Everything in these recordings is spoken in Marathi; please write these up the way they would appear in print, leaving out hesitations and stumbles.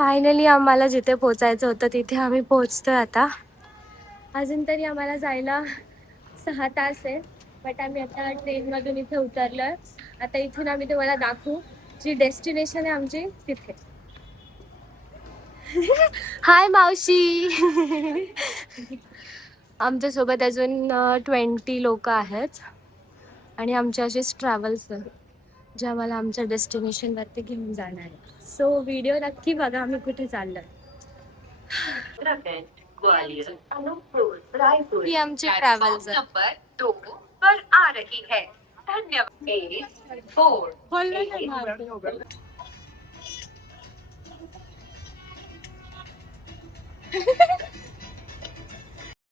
फायनली आम्हाला जिथे पोचायचं होतं तिथे आम्ही पोहोचतोय आता. अजून तरी आम्हाला जायला 6 तास आहे, बट आम्ही आता ट्रेनमधून इथे उतरलोय. आता इथून आम्ही तुम्हाला दाखवू जी डेस्टिनेशन आहे आमची तिथे. हाय मावशी. आमच्या सोबत अजून 20 लोक आहेत आणि आमचे असेच ट्रॅव्हल्स आहेत जे आम्हाला आमच्या डेस्टिनेशन वरती घेऊन जाणार आहे. सो व्हिडिओ नक्की बघा आम्ही कुठे चाललोय. ही आमची ट्रॅव्हल्स नंबर 2 पर आ रही है. धन्यवाद.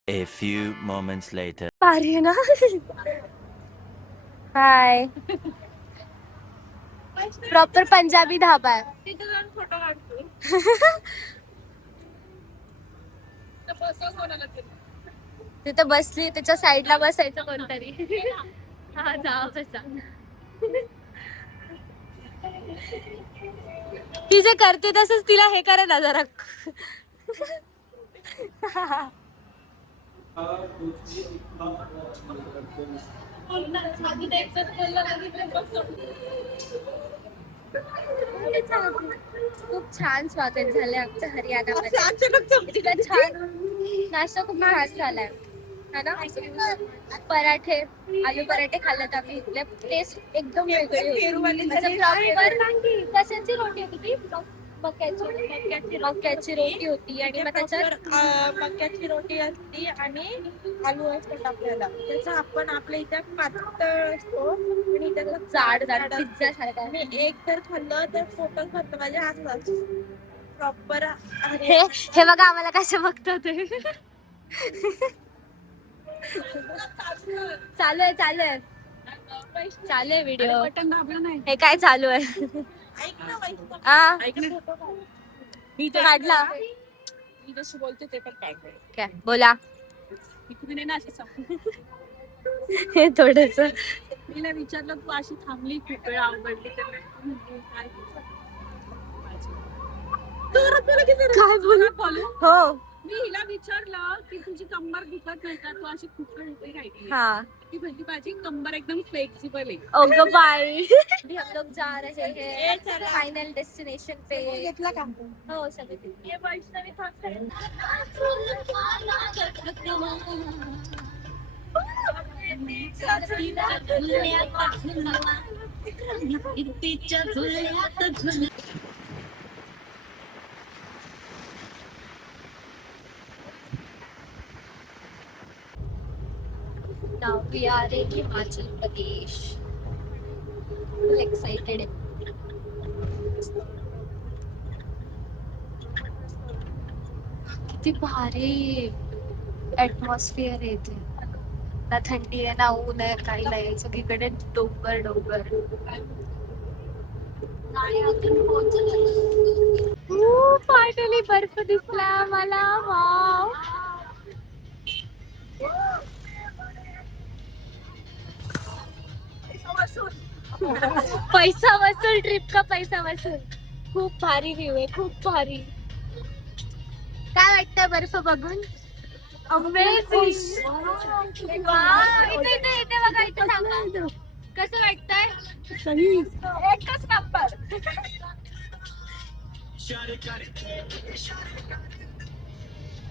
A few moments later. भारी आहे ना. हाय. प्रॉपर पंजाबी ढाबा आहे. तिथे बसली त्याच्या साईडला बसायचं कोणतरी. हा जा बसा. ती जे करते तसंच तिला हे करा ना जरा. खूप छान स्वागत झालंय आमचं हरियाणामध्ये. छान नाश्ता खूप छान झालाय है ना. पराठे, आलू पराठे खाल्लेत आम्ही इथले. टेस्ट एकदम वेगळी होती. कशाची रोटी होती ती? मक्याची रोटी होती आणि मग त्याच्यात मक्याची रोटी असती आणि आलू असतो टाकलेला. त्याचा आपण आपल्या इथे पातळ असतो आणि त्याचा जाड जाड पिझ्झा सारखा. आणि एक तर खाल्लं तर फोटो खातो माझ्या हातात प्रॉपर. हे बघा आम्हाला कसं बघतात. चालू आहे चालू आहे चालू आहे व्हिडिओ. हे काय चालू आहे? मी काढला. मी जशी बोलते ते पण काय बोला. इकडे ना अशी हे थोडस मीला विचारलं तू अशी थांबली खूप वेळ आवडली तर काय बोलू. हो मी हिला विचारलं की तुझी कंबर दुखत नाही का, तू अशी खूप वेळ उभी राहिली. हाँ ती म्हणली माझी कंबर एकदम फ्लेक्सिबल आहे. ओगो बाय. हम लोग जा रहे हैं फाइनल डेस्टिनेशन पे. घेतला का? हो सगळे. ये वैष्णवी थांबते. Now we are in Himachal Pradesh. Full excited. किती भारी ऍटमॉस्फिअर आहे इथे. ना थंडी आहे ना ऊन आहे काही नाही. सगळीकडे डोंगर डोंगर. फायनली बर्फ दिसला मला. वाव. पैसा वसूल. ट्रिप का पैसा वसूल. खूप भारी व्ह्यू आहे. खूप भारी. काय वाटतंय बर्फ बघून? अमेझिंग. इथे इथे इथे बघा. इथे सांगा कसं वाटतंय? एकच नंबर.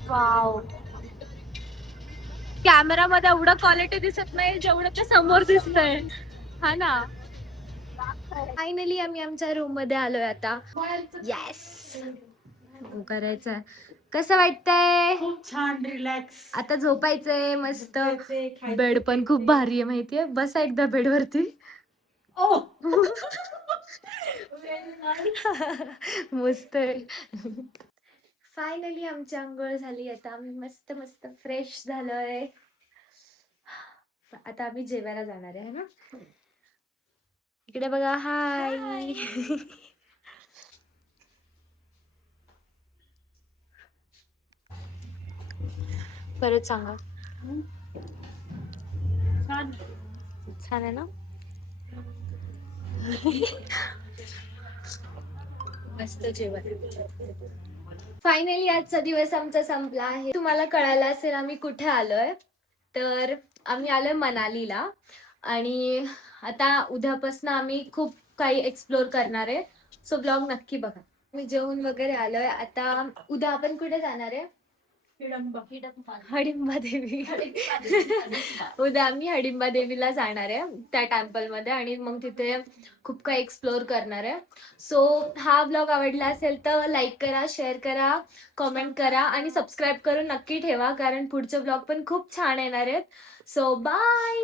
वाव. कॅमेरा मध्ये एवढं क्वालिटी दिसत नाही जेवढं ते समोर दिसतंय. हा ना. फायनली आम्ही आमच्या रूम मध्ये आलोय आता. येस करायचंय. कसं वाटतंय? खूप छान रिलॅक्स. आता झोपायचंय मस्त. बेड पण खूप भारी आहे माहितीये. बसा एकदा बेड वरती. मस्त आहे. फायनली आमची आंघोळ झाली. आता आम्ही मस्त मस्त फ्रेश झालोय. आता आम्ही जेवायला जाणार आहे ना. इकडे बघा. हाय. परत सांगा. छान आहे ना. मस्त जेवण. फायनली आजचा दिवस आमचा संपला आहे. तुम्हाला कळालं असेल आम्ही कुठे आलोय. तर आम्ही आलोय मनालीला आणि आता उद्यापासून आम्ही खूप काही एक्सप्लोर करणार आहे. सो ब्लॉग नक्की बघा. मी जेवून वगैरे आलोय. आता उद्या आपण कुठे जाणार आहे? हडिंबा देवी. उद्या आम्ही हडिंबा देवीला जाणार आहे त्या टेम्पल मध्ये आणि मग तिथे खूप काही एक्सप्लोर करणार आहे. सो हा ब्लॉग आवडला असेल तर लाईक करा, शेअर करा, कमेंट करा आणि सबस्क्राईब करून नक्की ठेवा कारण पुढचे ब्लॉग पण खूप छान येणार आहेत. So bye.